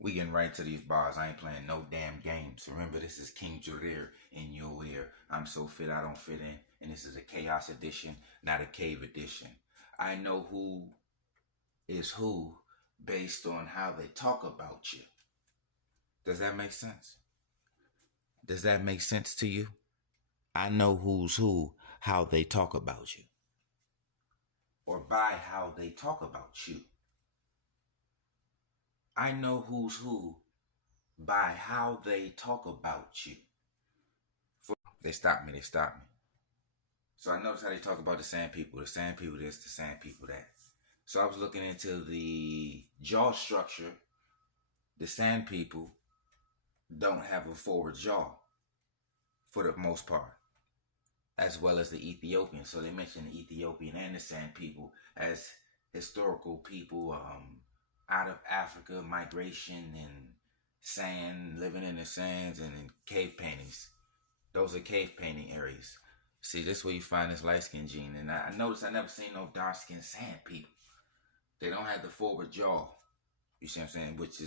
We getting right to these bars. I ain't playing no damn games. Remember, this is King Jareer in your ear. I'm so fit I don't fit in. And this is a chaos edition, not a cave edition. I know who is who based on how they talk about you. Does that make sense? Does that make sense to you? I know who's who, how they talk about you. Or by how they talk about you. I know who's who by how they talk about you. They stopped me. So I noticed how they talk about the sand people this, the sand people that. So I was looking into the jaw structure. The sand people don't have a forward jaw for the most part, as well as the Ethiopians. So they mentioned the Ethiopian and the sand people as historical people out of Africa, migration and sand, living in the sands and in cave paintings. Those are cave painting areas. See, this is where you find this light skin gene. And I noticed I never seen no dark skinned sand people. They don't have the forward jaw. You see what I'm saying? Which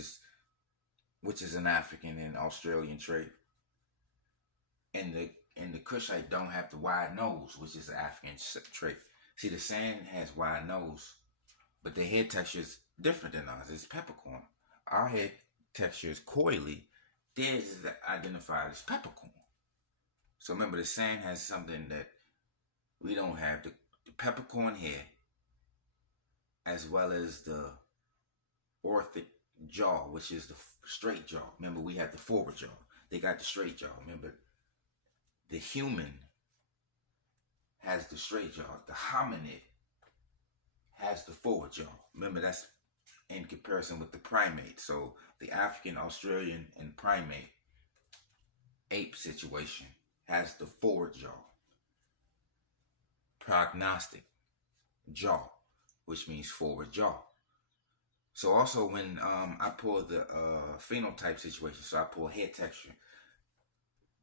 is an African and Australian trait. And the Kushite don't have the wide nose, which is an African trait. See, the sand has wide nose, but the head texture is different than ours. It's peppercorn. Our head texture is coily. Theirs is identified as peppercorn. So remember, the sand has something that we don't have. The peppercorn hair, as well as the orthic jaw, which is the straight jaw. Remember, we had the forward jaw. They got the straight jaw. Remember, the human has the straight jaw. The hominid has the forward jaw. Remember, that's in comparison with the primate. So the African, Australian, and primate ape situation has the forward jaw. Prognostic jaw, which means forward jaw. So also when I pull the phenotype situation, so I pull head texture,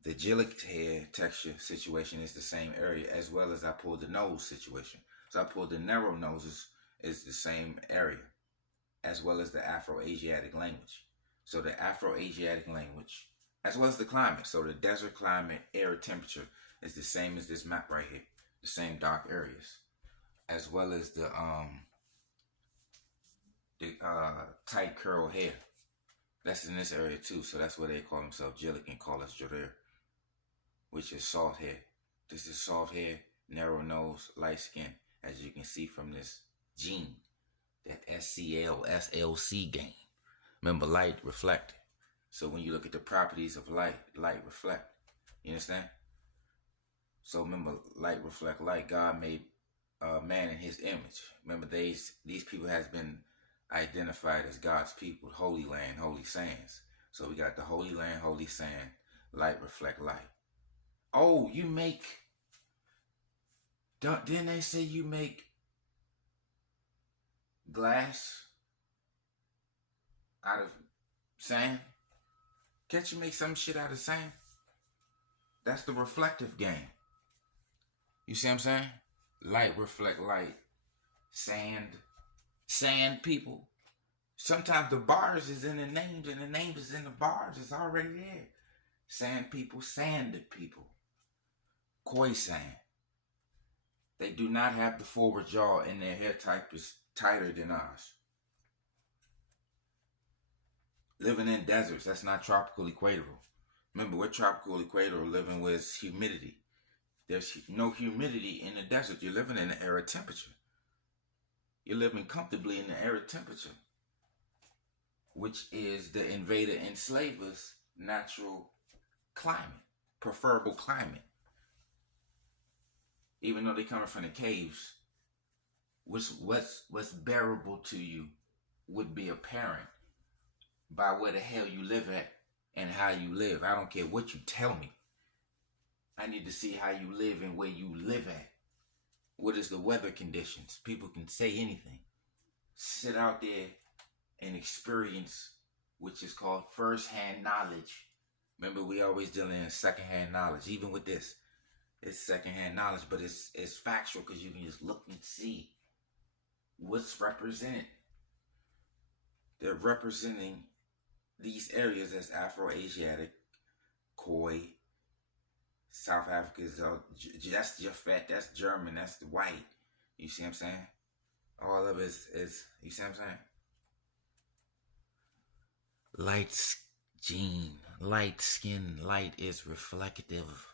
the Gillick hair texture situation is the same area, as well as I pull the nose situation. So I pull the narrow noses is the same area, as well as the Afro-Asiatic language. So the Afro-Asiatic language, as well as the climate. So the desert climate, air temperature is the same as this map right here, the same dark areas, as well as the tight curl hair. That's in this area too, so that's where they call themselves Gillick and call us Jareer, which is soft hair. This is soft hair, narrow nose, light skin, as you can see from this gene, that SCL-SLC game. Remember, light reflect. So when you look at the properties of light, light reflect. You understand? So remember, light reflect light. God made man in his image. Remember, these people has been identified as God's people, holy land, holy sands. So we got the holy land, holy sand, light reflect light. Oh, you make, didn't they say you make glass out of sand? Can't you make some shit out of sand? That's the reflective game. You see what I'm saying? Light reflect light. Sand people. Sometimes the bars is in the names and the names is in the bars. It's already there. Sand people, sanded people. Khoisan. They do not have the forward jaw and their hair type is tighter than ours. Living in deserts, that's not tropical equatorial. Remember, we're tropical equatorial living with humidity. There's no humidity in the desert. You're living in the arid temperature. You're living comfortably in the arid temperature, which is the invader enslaver's natural climate, preferable climate. Even though they're coming from the caves, what's bearable to you would be apparent by where the hell you live at and how you live. I don't care what you tell me. I need to see how you live and where you live at. What is the weather conditions? People can say anything. Sit out there and experience, which is called first-hand knowledge. Remember, we always dealing in second-hand knowledge. Even with this, it's second-hand knowledge, but it's factual because you can just look and see what's represented. They're representing these areas as Afro-Asiatic, Khoi, South Africa is that's Japhet, that's German, that's the white. You see what I'm saying? All of it is you see what I'm saying? Light gene, light skin, light is reflective.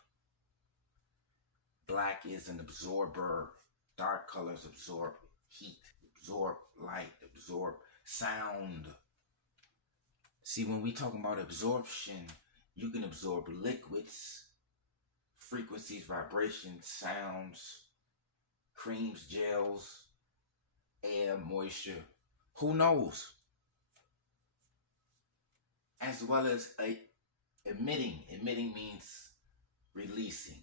Black is an absorber. Dark colors absorb heat, absorb light, absorb sound. See, when we talking about absorption, you can absorb liquids, frequencies, vibrations, sounds, creams, gels, air, moisture. Who knows? As well as emitting. Emitting means releasing.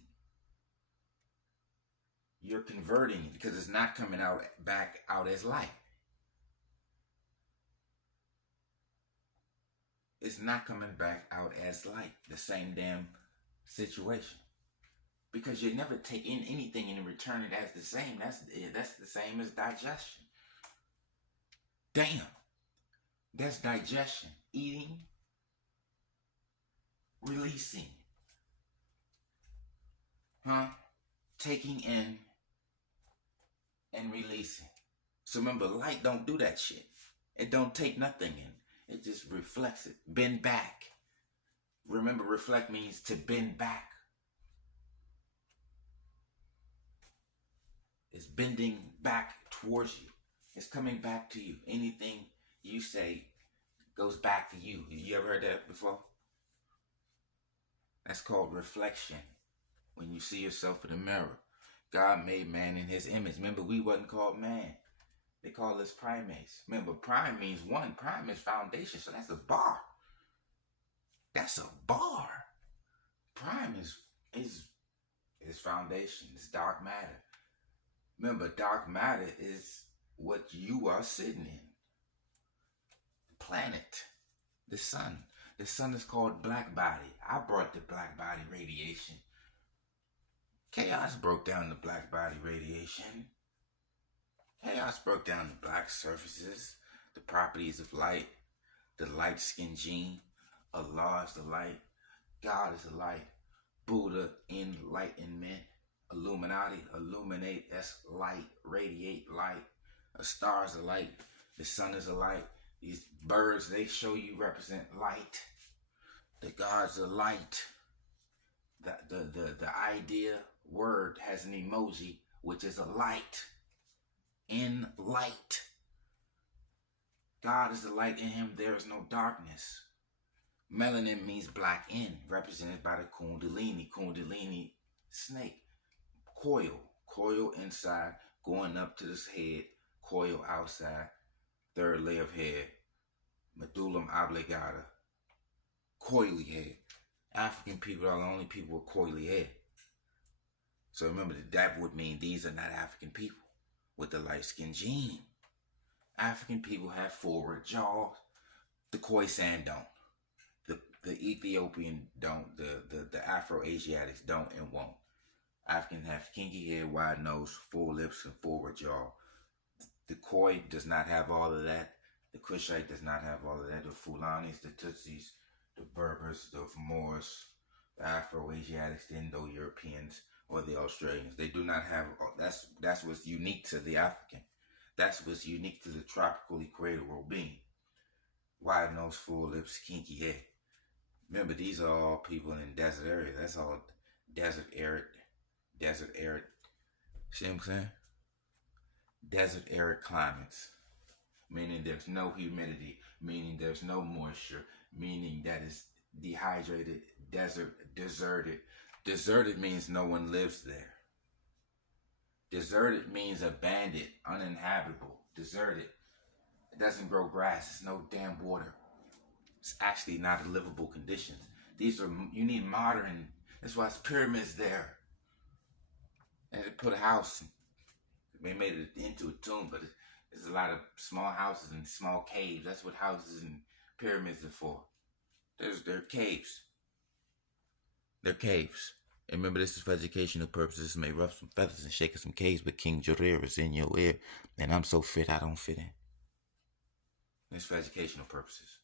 You're converting because it's not coming out back out as light. It's not coming back out as light. The same damn situation. Because you never take in anything and return it as the same. That's the same as digestion. Damn. That's digestion. Eating, releasing. Taking in and releasing. So remember, light don't do that shit. It don't take nothing in. It just reflects it. Bend back. Remember, reflect means to bend back. It's bending back towards you. It's coming back to you. Anything you say goes back to you. You ever heard that before? That's called reflection. When you see yourself in the mirror. God made man in his image. Remember, we wasn't called man. They call us primates. Remember, prime means one. Prime is foundation, so that's a bar. That's a bar. Prime is foundation. It's dark matter. Remember, dark matter is what you are sitting in. The planet, the sun. The sun is called black body. I brought the black body radiation. Chaos broke down the black body radiation. Chaos broke down the black surfaces, the properties of light, the light skin gene. Allah is the light. God is the light. Buddha, enlightenment. Illuminati, illuminate, that's light, radiate light. A star is a light. The sun is a light. These birds, they show you represent light. The gods are light. The idea word has an emoji, which is a light. In light. God is the light. In him there is no darkness. Melanin means black in, represented by the Kundalini. Kundalini, snake. Coil inside, going up to this head. Coil outside. Third layer of head. Medullum oblongata. Coily head. African people are the only people with coily head. So remember, that would mean these are not African people with the light skin gene. African people have forward jaws. The Khoisan don't. The Ethiopian don't. The Afro-Asiatics don't and won't. Africans have kinky hair, wide nose, full lips, and forward jaw. The Khoi does not have all of that. The Kushite does not have all of that. The Fulanis, the Tutsis, the Berbers, the Moors, the Afro-Asiatics, the Indo-Europeans, or the Australians. They do not have, that's what's unique to the African. That's what's unique to the tropical equatorial being. Wide nose, full lips, kinky hair. Remember, these are all people in desert areas. That's all desert arid. See what I'm saying? Desert arid climates. Meaning there's no humidity. Meaning there's no moisture. Meaning that it's dehydrated, deserted. Deserted means no one lives there. Deserted means abandoned, uninhabitable. Deserted. It doesn't grow grass. It's no damn water. It's actually not livable conditions. You need modern. That's why it's pyramids there. And they put a house. They made it into a tomb, but there's a lot of small houses and small caves. That's what houses and pyramids are for. They're caves. They're caves. And remember, this is for educational purposes. This may ruffle some feathers and shake some caves, but King Jarir is in your ear. And I'm so fit, I don't fit in. This is for educational purposes.